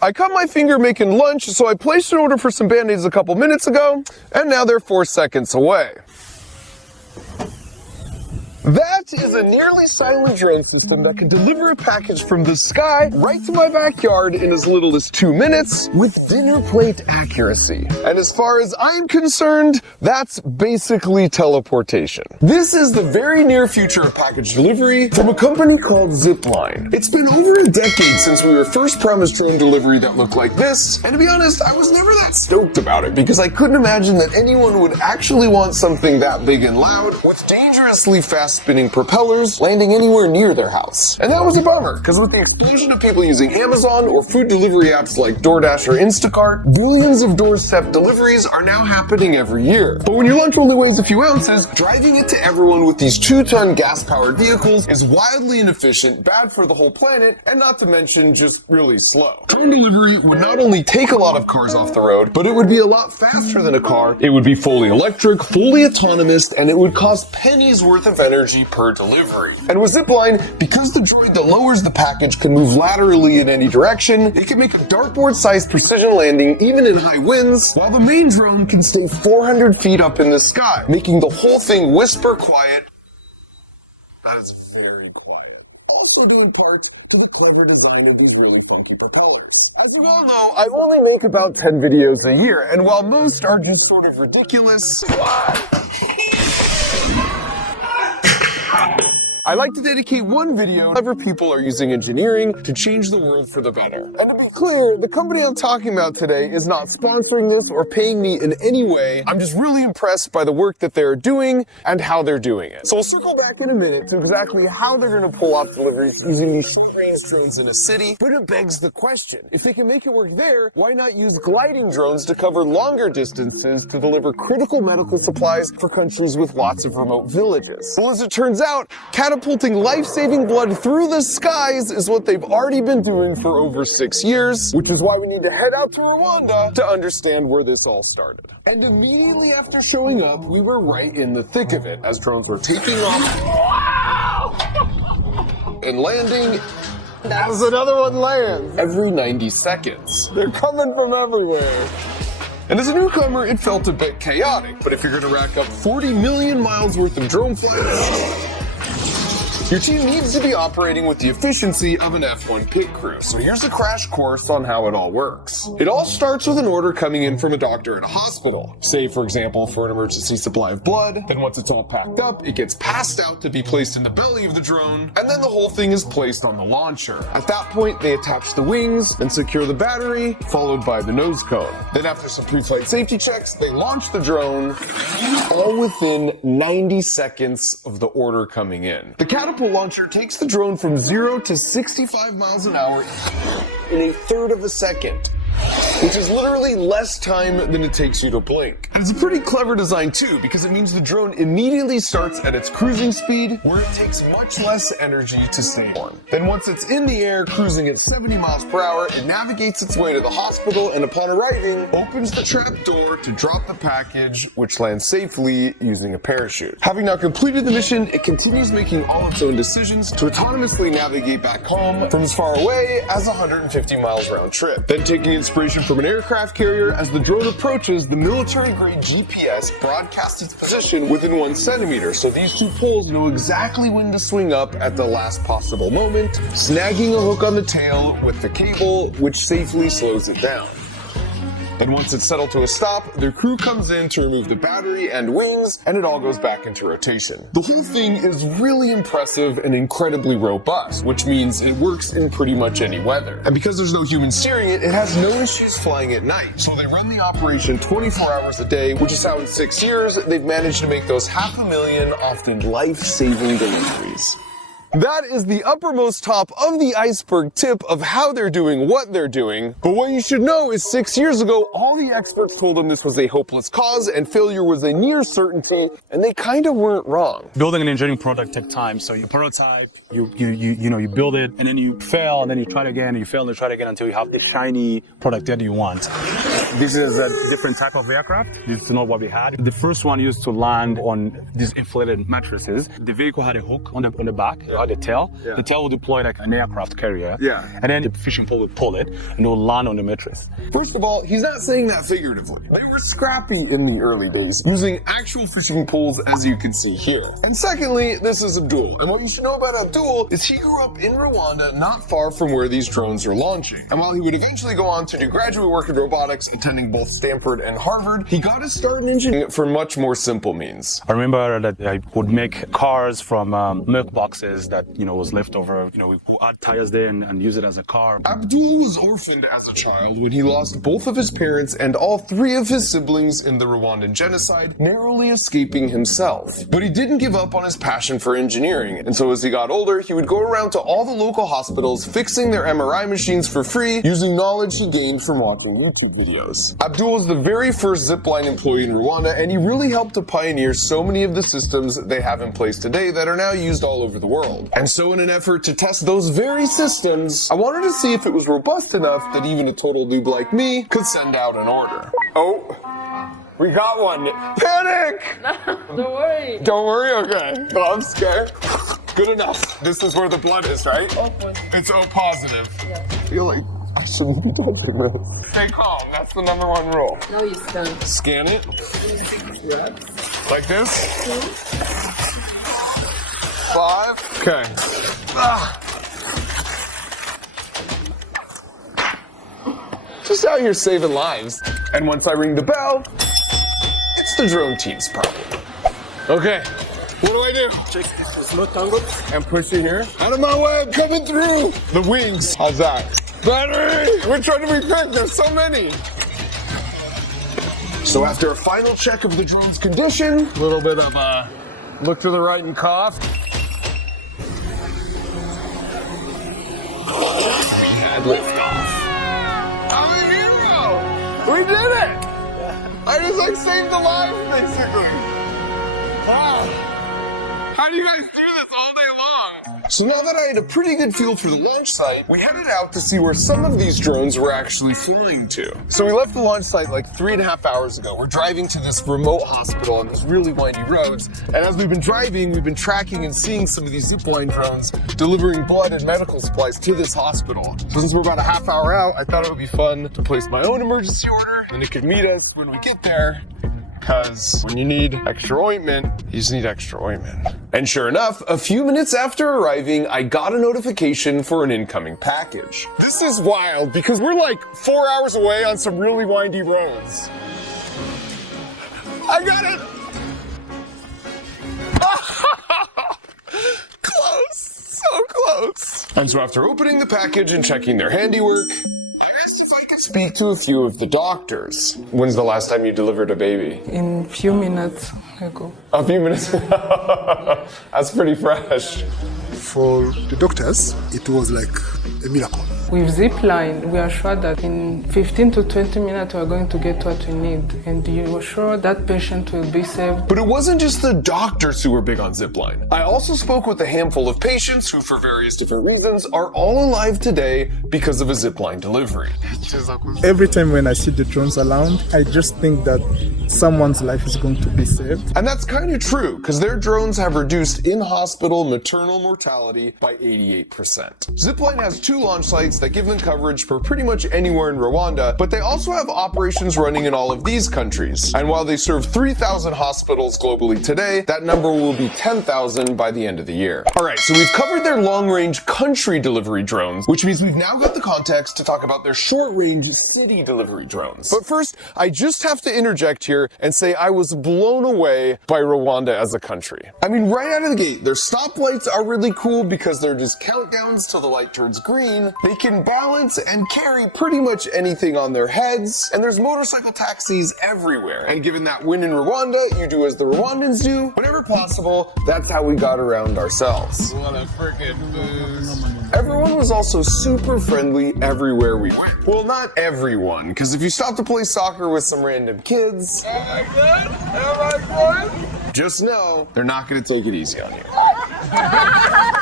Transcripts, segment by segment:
I cut my finger making lunch, so I placed an order for some Band-Aids a couple minutes ago, and now they're 4 seconds away. That is a nearly silent drone system that can deliver a package from the sky right to my backyard in as little as 2 minutes with dinner plate accuracy. And as far as I'm concerned, that's basically teleportation. This is the very near future of package delivery from a company called Zipline. It's been over a decade since we were first promised drone delivery that looked like this, and to be honest, I was never that stoked about it because I couldn't imagine that anyone would actually want something that big and loud with dangerously fast spinning propellers landing anywhere near their house. And that was a bummer, because with the explosion of people using Amazon or food delivery apps like DoorDash or Instacart, billions of doorstep deliveries are now happening every year. But when your lunch only weighs a few ounces, driving it to everyone with these 2-ton gas-powered vehicles is wildly inefficient, bad for the whole planet, and not to mention just really slow. Drone delivery would not only take a lot of cars off the road, but it would be a lot faster than a car, it would be fully electric, fully autonomous, and it would cost pennies worth of energy per delivery. And with Zipline, because the droid that lowers the package can move laterally in any direction, it can make a dartboard-sized precision landing even in high winds, while the main drone can stay 400 feet up in the sky, making the whole thing whisper quiet. That is very quiet. Also due part to the clever design of these really funky propellers. As you all know, I only make about 10 videos a year, and while most are just sort of ridiculous, I like to dedicate one video to clever people are using engineering to change the world for the better. And to be clear, the company I'm talking about today is not sponsoring this or paying me in any way. I'm just really impressed by the work that they're doing and how they're doing it. So we'll circle back in a minute to exactly how they're going to pull off deliveries using these strange drones in a city. But it begs the question, if they can make it work there, why not use gliding drones to cover longer distances to deliver critical medical supplies for countries with lots of remote villages? Well, as it turns out, catapulting life-saving blood through the skies is what they've already been doing for over 6 years, which is why we need to head out to Rwanda to understand where this all started. And immediately after showing up, we were right in the thick of it as drones were taking off and landing. As another one lands every 90 seconds. They're coming from everywhere. And as a newcomer, it felt a bit chaotic, but if you're going to rack up 40 million miles worth of drone flights, your team needs to be operating with the efficiency of an F1 pit crew. So here's a crash course on how it all works. It all starts with an order coming in from a doctor at a hospital. Say, for example, for an emergency supply of blood. Then once it's all packed up, it gets passed out to be placed in the belly of the drone, and then the whole thing is placed on the launcher. At that point, they attach the wings and secure the battery, followed by the nose cone. Then after some pre-flight safety checks, they launch the drone, all within 90 seconds of the order coming in. The catapult launcher takes the drone from 0 to 65 miles an hour in a third of a second, which is literally less time than it takes you to blink. And it's a pretty clever design too, because it means the drone immediately starts at its cruising speed, where it takes much less energy to stay on. Then once it's in the air, cruising at 70 miles per hour, it navigates its way to the hospital, and upon arriving, opens the trap door to drop the package, which lands safely using a parachute. Having now completed the mission, it continues making all its own decisions to autonomously navigate back home from as far away as 150 miles round trip. Then taking inspiration from an aircraft carrier, as the drone approaches, the military-grade GPS broadcasts its position within 1 centimeter, so these two poles know exactly when to swing up at the last possible moment, snagging a hook on the tail with the cable, which safely slows it down. Then once it's settled to a stop, their crew comes in to remove the battery and wings, and it all goes back into rotation. The whole thing is really impressive and incredibly robust, which means it works in pretty much any weather. And because there's no human steering it, it has no issues flying at night. So they run the operation 24 hours a day, which is how in 6 years, they've managed to make those 500,000 often life-saving deliveries. That is the uppermost top of the iceberg tip of how they're doing what they're doing. But what you should know is 6 years ago, all the experts told them this was a hopeless cause and failure was a near certainty, and they kind of weren't wrong. Building an engineering product takes time, so you prototype, you build it, and then you fail, and then you try it again, and you fail, and you try it again until you have the shiny product that you want. This is a different type of aircraft. This is not what we had. The first one used to land on these inflated mattresses. The vehicle had a hook on the back. how the tail. Yeah. The tail will deploy like an aircraft carrier. Yeah. And then the fishing pole will pull it and it will land on the mattress. First of all, he's not saying that figuratively. They were scrappy in the early days, using actual fishing poles, as you can see here. And secondly, this is Abdul. And what you should know about Abdul is he grew up in Rwanda, not far from where these drones are launching. And while he would eventually go on to do graduate work in robotics, attending both Stanford and Harvard, he got his start in engineering for much more simple means. I remember that I would make cars from milk boxes that, was left over. We would add tires there and use it as a car. Abdul was orphaned as a child when he lost both of his parents and all 3 of his siblings in the Rwandan genocide, narrowly escaping himself. But he didn't give up on his passion for engineering, and so as he got older, he would go around to all the local hospitals fixing their MRI machines for free using knowledge he gained from watching YouTube videos. Abdul was the very first Zipline employee in Rwanda, and he really helped to pioneer so many of the systems they have in place today that are now used all over the world. And so in an effort to test those very systems, I wanted to see if it was robust enough that even a total noob like me could send out an order. Oh, we got one. Panic! Don't worry. Don't worry, okay. Oh, I'm scared. Good enough. This is where the blood is, right? O positive. It's O positive. Yeah. I feel like I shouldn't be touching this. Stay calm, that's the #1 rule. Now you stand. Scan it. 6 reps. Like this. 5. Okay. Just out here saving lives. And once I ring the bell, it's the drone team's problem. Okay, what do I do? Check this is not tangled. And push it here. Out of my way, I'm coming through. The wings. How's that? Battery! We're trying to be quick, there's so many. So after a final check of the drone's condition, a little bit of a look to the right and cough. And lift off. I'm a hero! We did it! I just saved the lives, basically. Wow. How do you guys do this all day long? So now that I had a pretty good feel for the launch site, we headed out to see where some of these drones were actually flying to. So we left the launch site like 3.5 hours ago. We're driving to this remote hospital on these really windy roads. And as we've been driving, we've been tracking and seeing some of these Zipline drones delivering blood and medical supplies to this hospital. So since we're about a half hour out, I thought it would be fun to place my own emergency order and it could meet us when we get there. Because when you need extra ointment, you just need extra ointment. And sure enough, a few minutes after arriving, I got a notification for an incoming package. This is wild because we're like 4 hours away on some really windy roads. I got it! Close, so close. And so after opening the package and checking their handiwork, I asked if I could speak to a few of the doctors. When's the last time you delivered a baby? In few minutes ago. A few minutes? That's pretty fresh. For the doctors, it was like a miracle. With Zipline, we are sure that in 15 to 20 minutes we are going to get what we need. And you are sure that patient will be saved. But it wasn't just the doctors who were big on Zipline. I also spoke with a handful of patients who, for various different reasons, are all alive today because of a Zipline delivery. Every time when I see the drones around, I just think that someone's life is going to be saved. And that's kind of true, because their drones have reduced in-hospital maternal mortality by 88%. Zipline has 2 launch sites that give them coverage for pretty much anywhere in Rwanda, but they also have operations running in all of these countries. And while they serve 3,000 hospitals globally today, that number will be 10,000 by the end of the year. All right, so we've covered their long-range country delivery drones, which means we've now got the context to talk about their short-range city delivery drones. But first, I just have to interject here and say I was blown away by Rwanda as a country. I mean, right out of the gate, their stoplights are really cool because they're just countdowns till the light turns green. They can balance and carry pretty much anything on their heads, and there's motorcycle taxis everywhere. And given that when in Rwanda, you do as the Rwandans do, whenever possible, that's how we got around ourselves. What a freaking boost. Everyone was also super friendly everywhere we went. Well, not everyone, because if you stop to play soccer with some random kids, oh my god, just know they're not gonna take it easy on you.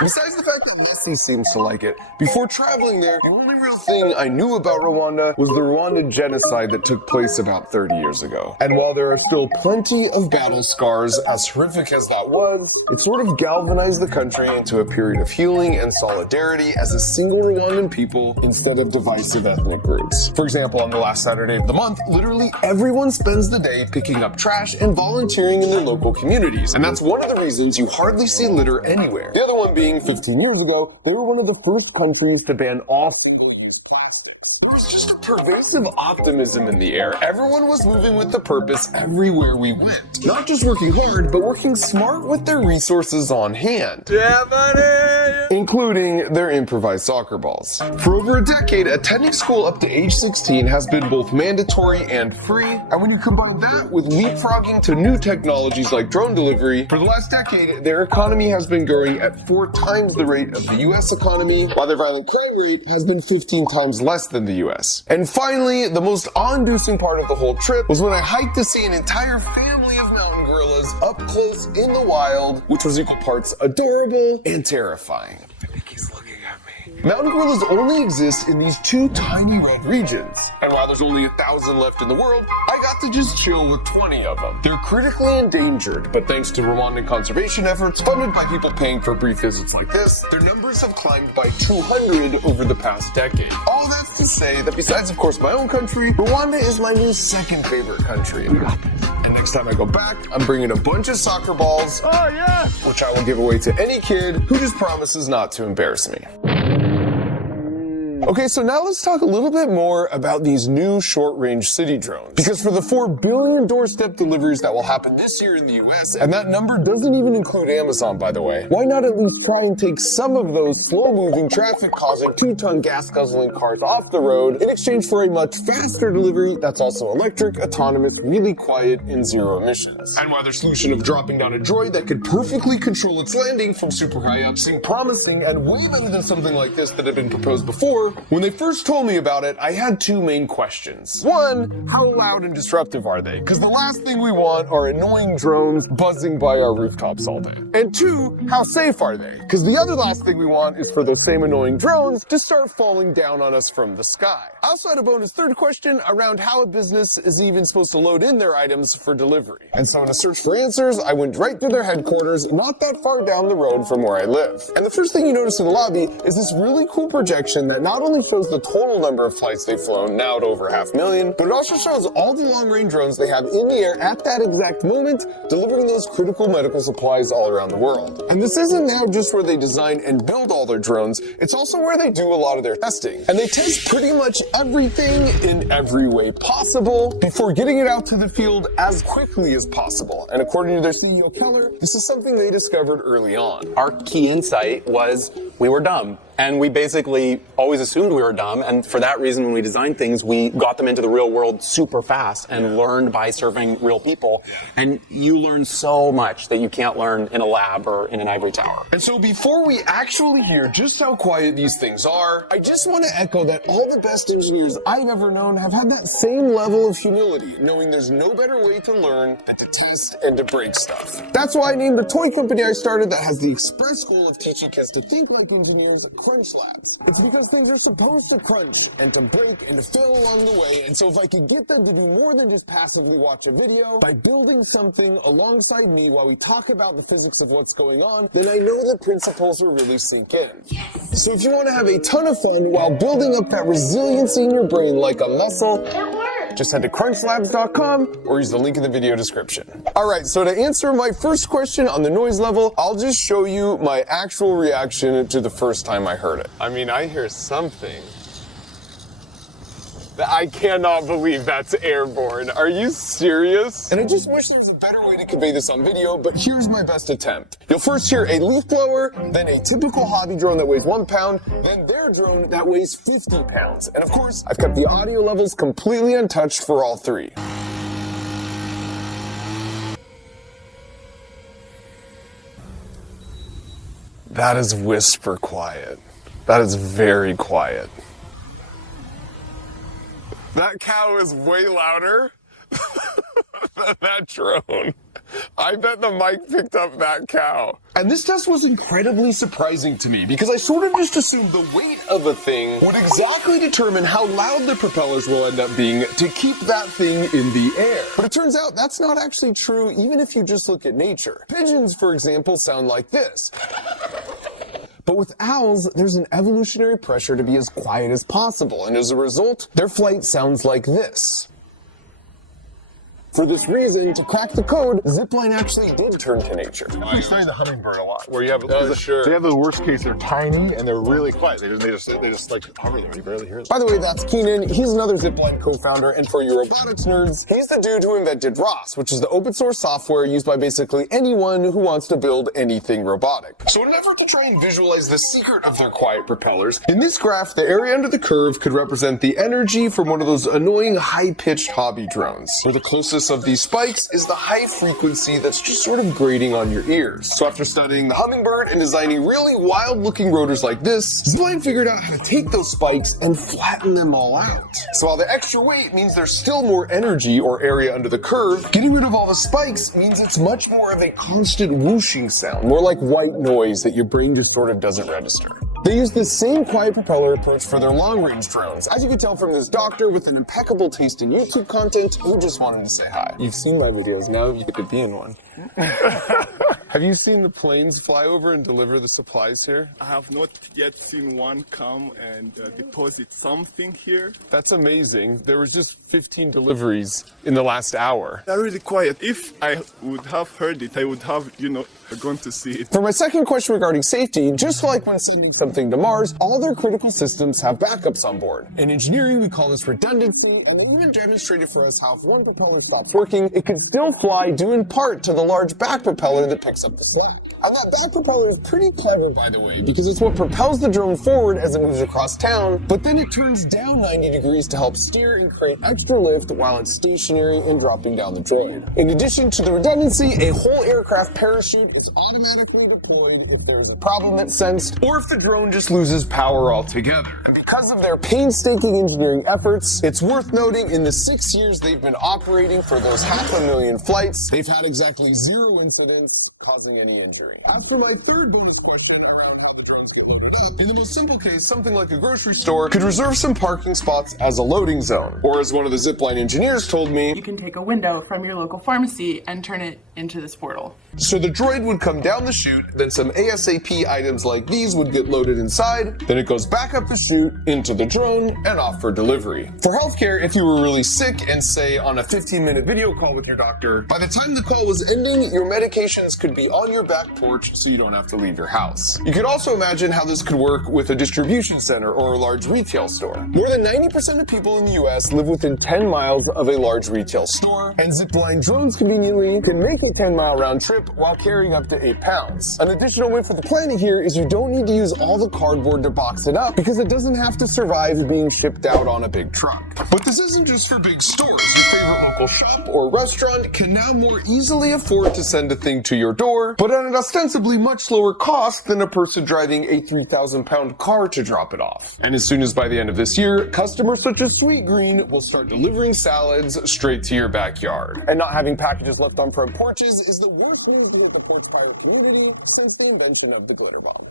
Besides the fact that Messi seems to like it, before traveling there, the only real thing I knew about Rwanda was the Rwandan genocide that took place about 30 years ago. And while there are still plenty of battle scars, as horrific as that was, it sort of galvanized the country into a period of healing and solidarity as a single Rwandan people instead of divisive ethnic groups. For example, on the last Saturday of the month, literally everyone spends the day picking up trash and volunteering in their local communities. And that's one of the reasons you hardly see litter anywhere. The other one being 15 years ago, they were one of the first countries to ban all single-use plastic. There was just a pervasive optimism in the air. Everyone was moving with a purpose everywhere we went. Not just working hard, but working smart with their resources on hand. Yeah, buddy! Including their improvised soccer balls. For over a decade, attending school up to age 16 has been both mandatory and free. And when you combine that with leapfrogging to new technologies like drone delivery, for the last decade, their economy has been growing at 4 times the rate of the US economy, while their violent crime rate has been 15 times less than the US. And finally, the most awe-inducing part of the whole trip was when I hiked to see an entire family of mountain gorillas up close in the wild, which was equal parts adorable and terrifying. I think he's looking at me. Mountain gorillas only exist in these 2 tiny red regions. And while there's only 1,000 left in the world, I got to just chill with 20 of them. They're critically endangered, but thanks to Rwandan conservation efforts funded by people paying for brief visits like this, their numbers have climbed by 200 over the past decade. All that's to say that besides, of course, my own country, Rwanda is my new second favorite country. We got this. And next time I go back, I'm bringing a bunch of soccer balls, oh yeah, which I will give away to any kid who just promises not to embarrass me. Okay, so now let's talk a little bit more about these new short-range city drones. Because for the 4 billion doorstep deliveries that will happen this year in the US, and that number doesn't even include Amazon, by the way, why not at least try and take some of those slow-moving, traffic-causing, 2-ton gas-guzzling cars off the road in exchange for a much faster delivery that's also electric, autonomous, really quiet, and zero emissions. And while their solution of dropping down a droid that could perfectly control its landing from super high up seemed promising and way better than something like this that had been proposed before, when they first told me about it, I had 2 main questions. 1, how loud and disruptive are they? Because the last thing we want are annoying drones buzzing by our rooftops all day. And 2, how safe are they? Because the other last thing we want is for those same annoying drones to start falling down on us from the sky. I also had a bonus 3rd question around how a business is even supposed to load in their items for delivery. And so in a search for answers, I went right to their headquarters, not that far down the road from where I live. And the first thing you notice in the lobby is this really cool projection that not only shows the total number of flights they've flown, now at over 500,000, but it also shows all the long-range drones they have in the air at that exact moment, delivering those critical medical supplies all around the world. And this isn't now just where they design and build all their drones, it's also where they do a lot of their testing. And they test pretty much everything in every way possible before getting it out to the field as quickly as possible. And according to their CEO Keller, this is something they discovered early on. Our key insight was we were dumb. And we basically always assumed we were dumb, and for that reason, when we designed things, we got them into the real world super fast and learned by serving real people. And you learn so much that you can't learn in a lab or in an ivory tower. And so before we actually hear just how quiet these things are, I just want to echo that all the best engineers I've ever known have had that same level of humility, knowing there's no better way to learn than to test and to break stuff. That's why I named the toy company I started that has the express goal of teaching kids to think like engineers, Crunch Labs. It's because things are supposed to crunch and to break and to fail along the way, and so if I could get them to do more than just passively watch a video, by building something alongside me while we talk about the physics of what's going on, then I know the principles will really sink in. Yes. So if you want to have a ton of fun while building up that resiliency in your brain like a muscle, just head to crunchlabs.com or use the link in the video description. Alright, so to answer my first question on the noise level, I'll just show you my actual reaction to the first time I heard it. I mean, I hear something. I cannot believe that's airborne. Are you serious? And I just wish there was a better way to convey this on video, but here's my best attempt. You'll first hear a leaf blower, then a typical hobby drone that weighs 1 pound, then their drone that weighs 50 pounds. And of course, I've kept the audio levels completely untouched for all 3. That is whisper quiet. That is very quiet. That cow is way louder than that drone. I bet the mic picked up that cow. And this test was incredibly surprising to me because I sort of just assumed the weight of a thing would exactly determine how loud the propellers will end up being to keep that thing in the air. But it turns out that's not actually true even if you just look at nature. Pigeons, for example, sound like this. But with owls, there's an evolutionary pressure to be as quiet as possible, and as a result, their flight sounds like this. For this reason, to crack the code, Zipline actually did turn to nature. I study the hummingbird a lot, where you have sure. they have the worst case. They're tiny and they're really quiet. They just like hover there. You barely hear them. By the way, that's Keenan. He's another Zipline co-founder, and for you robotics nerds, he's the dude who invented ROS, which is the open source software used by basically anyone who wants to build anything robotic. So in an effort to try and visualize the secret of their quiet propellers, in this graph, the area under the curve could represent the energy from one of those annoying high-pitched hobby drones, where the closest of these spikes is the high frequency that's just sort of grating on your ears. So after studying the hummingbird and designing really wild looking rotors like this, Zipline figured out how to take those spikes and flatten them all out. So while the extra weight means there's still more energy or area under the curve, getting rid of all the spikes means it's much more of a constant whooshing sound, more like white noise that your brain just sort of doesn't register. They use the same quiet propeller approach for their long-range drones. As you can tell from this doctor with an impeccable taste in YouTube content, who just wanted to say hi. You've seen my videos, now you could be in one. Have you seen the planes fly over and deliver the supplies here? I have not yet seen one come and deposit something here. That's amazing. There was just 15 deliveries in the last hour. They're really quiet. If I would have heard it, I would have, gone to see it. For my second question regarding safety, just like when sending something to Mars, all their critical systems have backups on board. In engineering, we call this redundancy, and they even demonstrated for us how if one propeller stops working, it can still fly due in part to the large back propeller that picks up the slack. And that back propeller is pretty clever, by the way, because it's what propels the drone forward as it moves across town, but then it turns down 90 degrees to help steer and create extra lift while it's stationary and dropping down the droid. In addition to the redundancy, a whole aircraft parachute is automatically deployed if there's a problem that's sensed, or if the drone just loses power altogether. And because of their painstaking engineering efforts, it's worth noting in the 6 years they've been operating for those 500,000 flights, they've had exactly 0 incidents causing any injury. As for my third bonus question around how the drones get loaded up, in the most simple case, something like a grocery store could reserve some parking spots as a loading zone. Or as one of the Zipline engineers told me, you can take a window from your local pharmacy and turn it into this portal. So the droid would come down the chute, then some ASAP items like these would get loaded inside, then it goes back up the chute, into the drone, and off for delivery. For healthcare, if you were really sick and say on a 15-minute video call with your doctor, by the time the call was ending, your medications could be on your back porch so you don't have to leave your house. You could also imagine how this could work with a distribution center or a large retail store. More than 90% of people in the US live within 10 miles of a large retail store, and Zipline drones conveniently can make a 10-mile round trip while carrying up to 8 pounds. An additional win for the planet here is you don't need to use all the cardboard to box it up because it doesn't have to survive being shipped out on a big truck. But this isn't just for big stores. Your favorite local shop or restaurant can now more easily afford to send a thing to your door, but at an ostensibly much lower cost than a person driving a 3,000-pound car to drop it off. And as soon as by the end of this year, customers such as Sweet Green will start delivering salads straight to your backyard. And not having packages left on front porches is the worst news with the Prince Pirate community since the invention of the glitter bomb.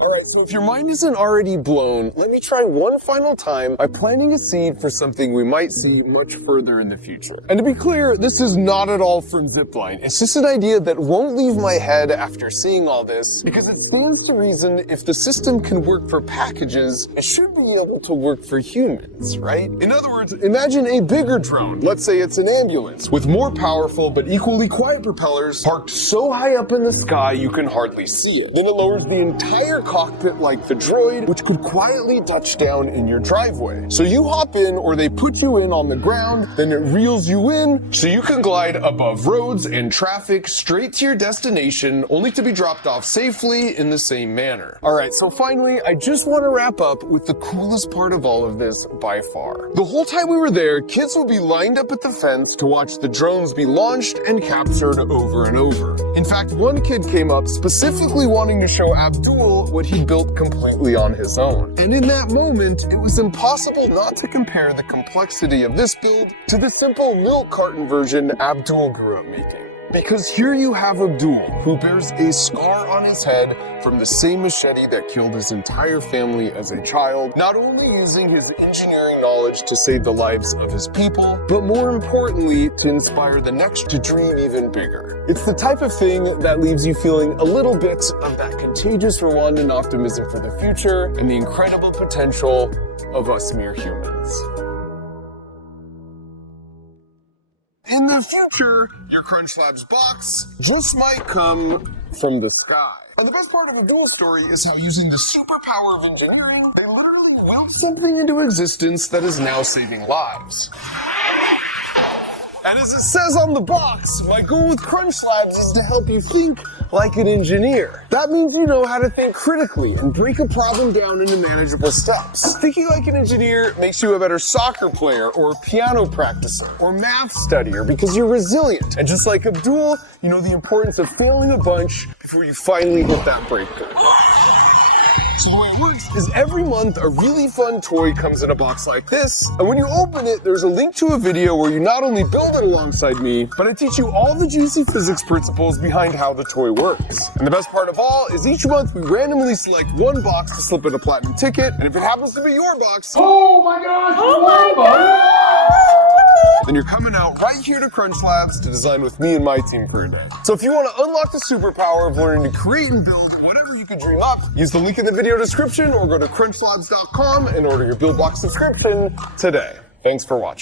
Alright, so if your mind isn't already blown, let me try one final time by planting a seed for something we might see much further in the future. And to be clear, this is not at all from Zipline. It's just an idea that won't leave my head after seeing all this, because it stands to reason if the system can work for packages, it should be able to work for humans, right? In other words, imagine a bigger drone, let's say it's an ambulance, with more powerful but equally quiet propellers parked so high up in the sky you can hardly see it. Then it lowers the entire cockpit like the droid, which could quietly touch down in your driveway. So you hop in or they put you in on the ground, then it reels you in so you can glide above roads and traffic straight to your destination, only to be dropped off safely in the same manner. Alright, so finally, I just want to wrap up with the coolest part of all of this by far. The whole time we were there, kids would be lined up at the fence to watch the drones be launched and captured over and over. In fact, one kid came up specifically wanting to show Abdul Abdul what he built completely on his own. And in that moment, it was impossible not to compare the complexity of this build to the simple milk carton version Abdul grew up making. Because here you have Abdul, who bears a scar on his head from the same machete that killed his entire family as a child, not only using his engineering knowledge to save the lives of his people, but more importantly, to inspire the next to dream even bigger. It's the type of thing that leaves you feeling a little bit of that contagious Rwandan optimism for the future and the incredible potential of us mere humans. In the future, your Crunch Labs box just might come from the sky. And the best part of Abdul's story is how using the superpower of engineering, they literally will something into existence that is now saving lives. And as it says on the box, my goal with Crunch Labs is to help you think like an engineer. That means you know how to think critically and break a problem down into manageable steps. Thinking like an engineer makes you a better soccer player or piano practicer or math studier because you're resilient. And just like Abdul, you know the importance of failing a bunch before you finally hit that breakthrough. So the way it works is every month a really fun toy comes in a box like this, and when you open it, there's a link to a video where you not only build it alongside me, but I teach you all the juicy physics principles behind how the toy works. And the best part of all is each month we randomly select one box to slip in a platinum ticket, and if it happens to be your box, oh my gosh, oh my God! Then you're coming out right here to Crunch Labs to design with me and my team for a day. So if you want to unlock the superpower of learning to create and build whatever you could dream up, use the link in the video description or go to crunchlabs.com and order your Build Box subscription today. Thanks for watching.